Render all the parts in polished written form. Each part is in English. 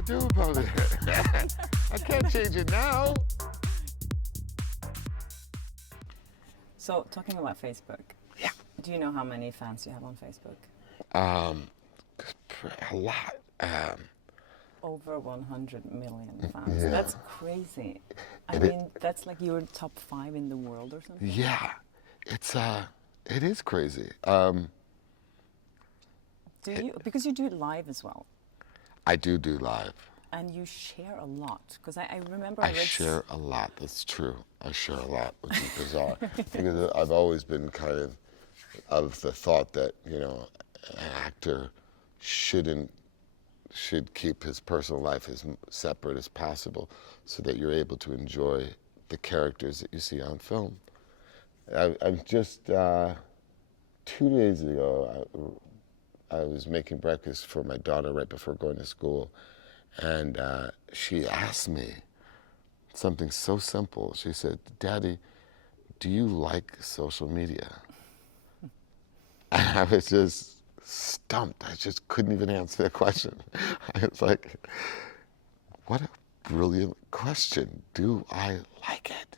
I do about it? I can't change it now. So, talking about Facebook. Yeah. Do you know how many fans you have on Facebook? A lot. Over 100 million fans. Yeah. That's crazy. I It mean, that's like you're top 5 in the world or something. Yeah, it is crazy. Do you? Because you do it live as well, I do live. and you share a lot. Because I remember I share a lot. That's true. I share a lot, which is bizarre. Because I've always been kind of the thought that, you know, an actor should keep his personal life as separate as possible so that you're able to enjoy the characters that you see on film. I'm just 2 days ago, I was making breakfast for my daughter right before going to school, and she asked me something so simple. She said, "Daddy, do you like social media?" And I was just stumped. I just couldn't even answer the question. I was like, what a brilliant question. Do I like it?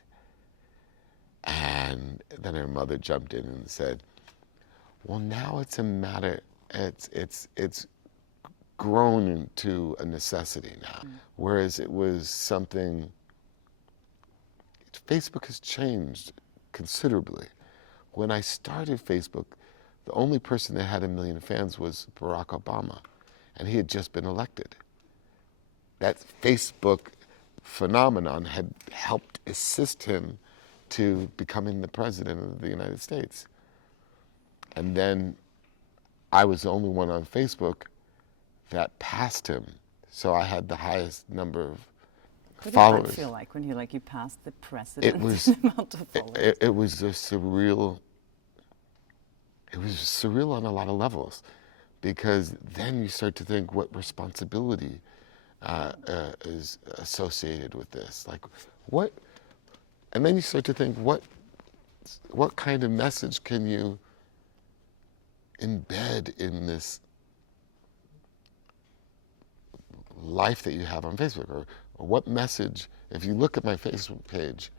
And then her mother jumped in and said, well, now it's a matter, it's grown into a necessity now. Whereas it was something, Facebook has changed considerably. When I started Facebook, the only person that had 1 million fans was Barack Obama, and he had just been elected. That Facebook phenomenon had helped assist him to becoming the president of the United States. And then I was the only one on Facebook that passed him. So I had the highest number of followers. What did that feel like when you passed the president? It was, amount of followers? it was a surreal, it was surreal on a lot of levels, because then you start to think what responsibility is associated with this. Like what, and then you start to think what kind of message can you embed in this life that you have on Facebook, or what message, if you look at my Facebook page,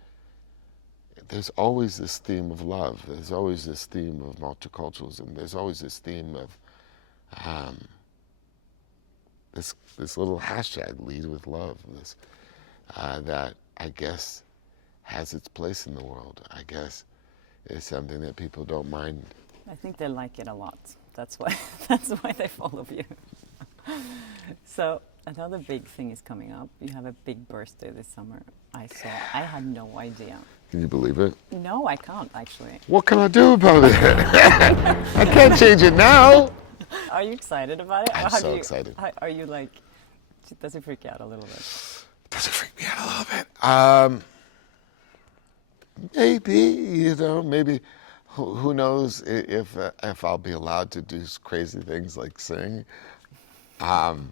there's always this theme of love, there's always this theme of multiculturalism, there's always this theme of this little hashtag, lead with love, this that I guess has its place in the world. I guess is something that people don't mind. I think they like it a lot. That's why they follow you. So another big thing is coming up. You have a big birthday this summer. I had no idea. Can you believe it? No, I can't actually. What can I do about it? I can't change it now. Are you excited about it? I'm so excited. Are you like, does it freak you out a little bit? Does it freak me out a little bit? Maybe, you know, maybe. Who knows if I'll be allowed to do crazy things like sing. But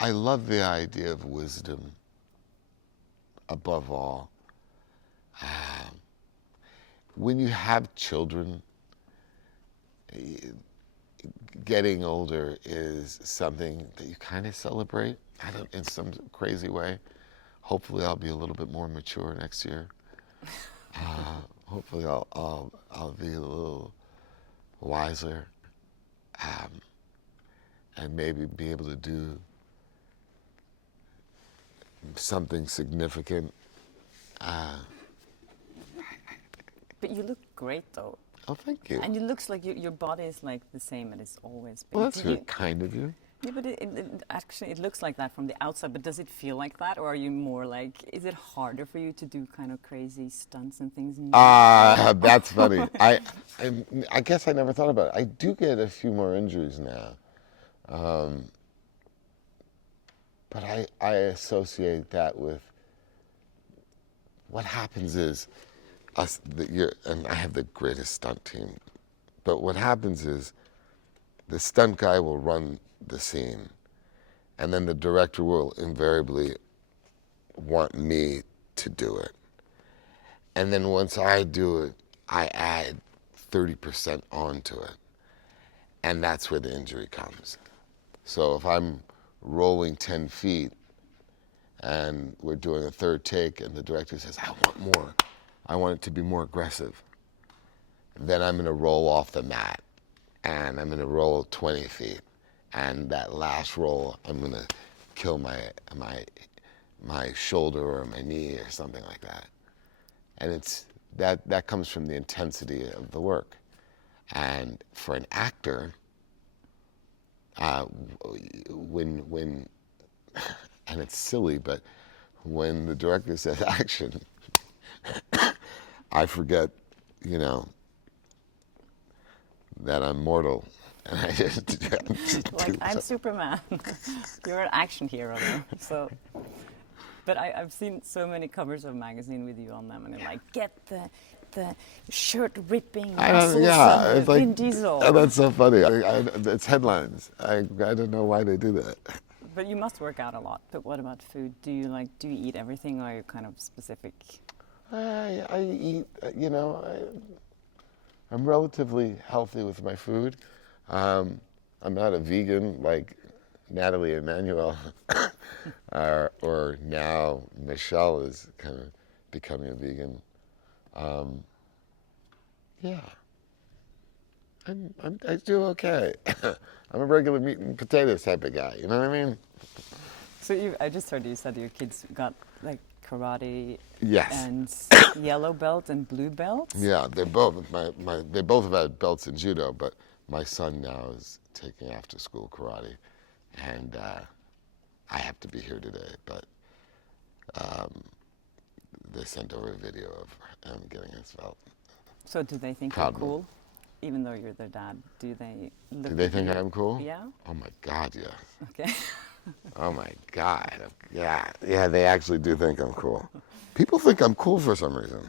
I love the idea of wisdom above all. When you have children, getting older is something that you kind of celebrate in some crazy way. Hopefully I'll be a little bit more mature next year. Hopefully I'll be a little wiser, and maybe be able to do something significant. But you look great though. Oh, thank you. And it looks like your body is like the same as it's always been. Well, that's very kind of you. Yeah, but actually it looks like that from the outside, but does it feel like that? Or are you more like, is it harder for you to do kind of crazy stunts and things? That's funny. I guess I never thought about it. I do get a few more injuries now. But I associate that with what happens is and I have the greatest stunt team, but what happens is the stunt guy will run the scene, and then the director will invariably want me to do it. And then once I do it, I add 30% onto it. And that's where the injury comes. So if I'm rolling 10 feet and we're doing a third take and the director says, I want more, I want it to be more aggressive, then I'm going to roll off the mat and I'm going to roll 20 feet. And that last roll, I'm going to kill my shoulder or my knee or something like that. And it's that comes from the intensity of the work. And for an actor, when and it's silly, but when the director says action, I forget, you know, that I'm mortal, and I just Like, I'm Superman. You're an action hero, though. So, but I've seen so many covers of magazine with you on them, and they're like, get the shirt ripping muscles yeah, of it's like Vin Diesel. that's so funny. It's headlines. I don't know why they do that. But you must work out a lot. But what about food? Do you eat everything, or are you kind of specific? I eat, you know, I'm relatively healthy with my food. I'm not a vegan like Natalie Emmanuel, or now Michelle is kind of becoming a vegan. Yeah, I do okay. I'm a regular meat and potatoes type of guy. You know what I mean? So I just heard you said your kids got like karate Yes. and yellow belt and blue belt. Yeah, they both they both have had belts in judo, but my son now is taking after school karate, and I have to be here today. But they sent over a video of him getting his belt. So do they think Proud you're cool, even though you're their dad? Do they look? Do they at think you? I'm cool? Yeah. Oh my God, yes. Okay. Oh my God, yeah, yeah. They actually do think I'm cool. People think I'm cool for some reason.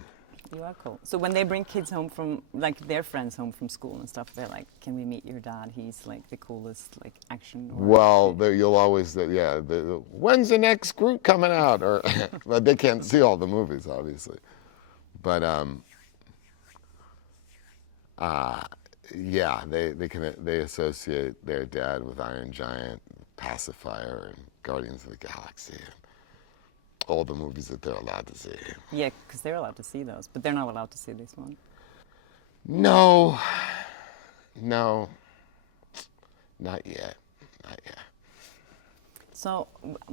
You are cool. So when they bring kids home from, like, their friends home from school and stuff, they're like, "Can we meet your dad? He's like the coolest, like, action." Or Well, you'll always, when's the next Groot coming out? Or, well, they can't see all the movies, obviously. But yeah, they associate their dad with Iron Giant, Pacifier, and Guardians of the Galaxy, and all the movies that they're allowed to see. yeah, because they're allowed to see those, but they're not allowed to see this one. No, no, not yet, not yet. So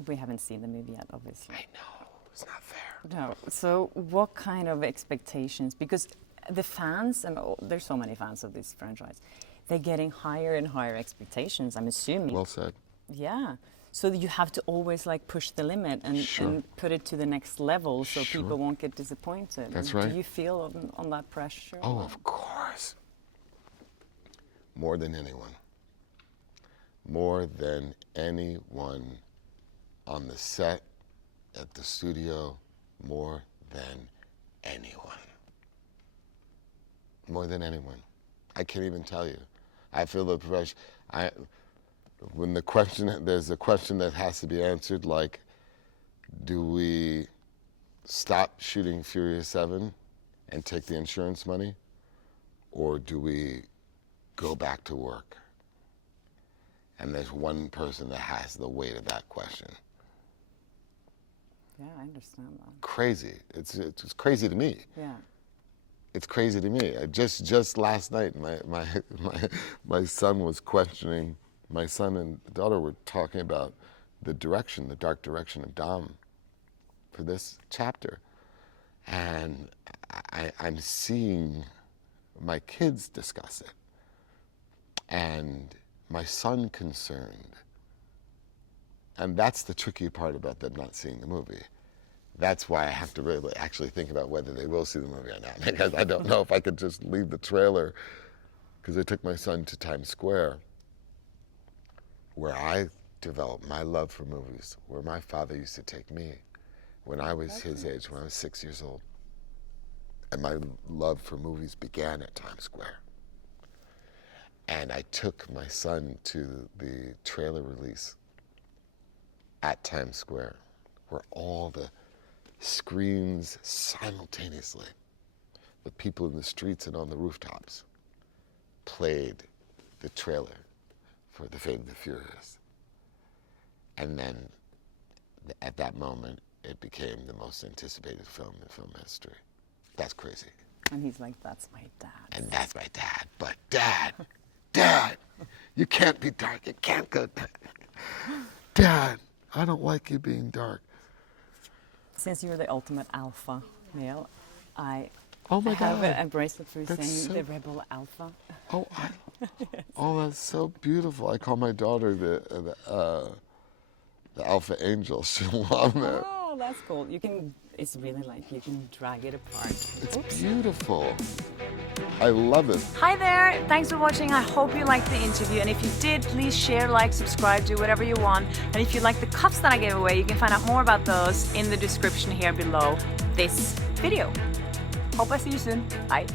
we haven't seen the movie yet, obviously. I know, it's not fair. No. So what kind of expectations? Because the fans, and there's so many fans of this franchise, they're getting higher and higher expectations, I'm assuming. Well said. Yeah. So you have to always like push the limit and, Sure. and put it to the next level so Sure. people won't get disappointed. That's And right. Do you feel on that pressure? Oh, of course. More than anyone. More than anyone on the set, at the studio, more than anyone. More than anyone. I can't even tell you. I feel the pressure. There's a question that has to be answered, like, do we stop shooting Furious 7 and take the insurance money? Or do we go back to work? And there's one person that has the weight of that question. Yeah, I understand that. Crazy. It's crazy to me. Yeah. It's crazy to me. Just last night, my son was questioning. My son and daughter were talking about the dark direction of Dom for this chapter, and I'm seeing my kids discuss it, and my son concerned. And that's the tricky part about them not seeing the movie. That's why I have to really actually think about whether they will see the movie or not, because I don't know if I could just leave the trailer, because I took my son to Times Square, where I developed my love for movies, where my father used to take me when I was his age, when I was 6 years old. And my love for movies began at Times Square. And I took my son to the trailer release at Times Square, where all the screens simultaneously, with people in the streets and on the rooftops, played the trailer for The Fate of the Furious. And then at that moment, it became the most anticipated film in film history. That's crazy. And he's like, that's my dad. And that's my dad. But Dad, you can't be dark. You can't go dark. Dad, I don't like you being dark. Since you're the ultimate alpha male, I Oh my have God. a bracelet for That's saying so- the rebel alpha. Oh, oh, that's so beautiful. I call my daughter the alpha angel. She'll love it. Oh, that's cool. You can, it's really like you can drag it apart. It's beautiful. I love it. Hi there, thanks for watching. I hope you liked the interview, and if you did, please share, like, subscribe, do whatever you want. And if you like the cups that I gave away, you can find out more about those in the description here below this video. Hope I see you soon. Bye.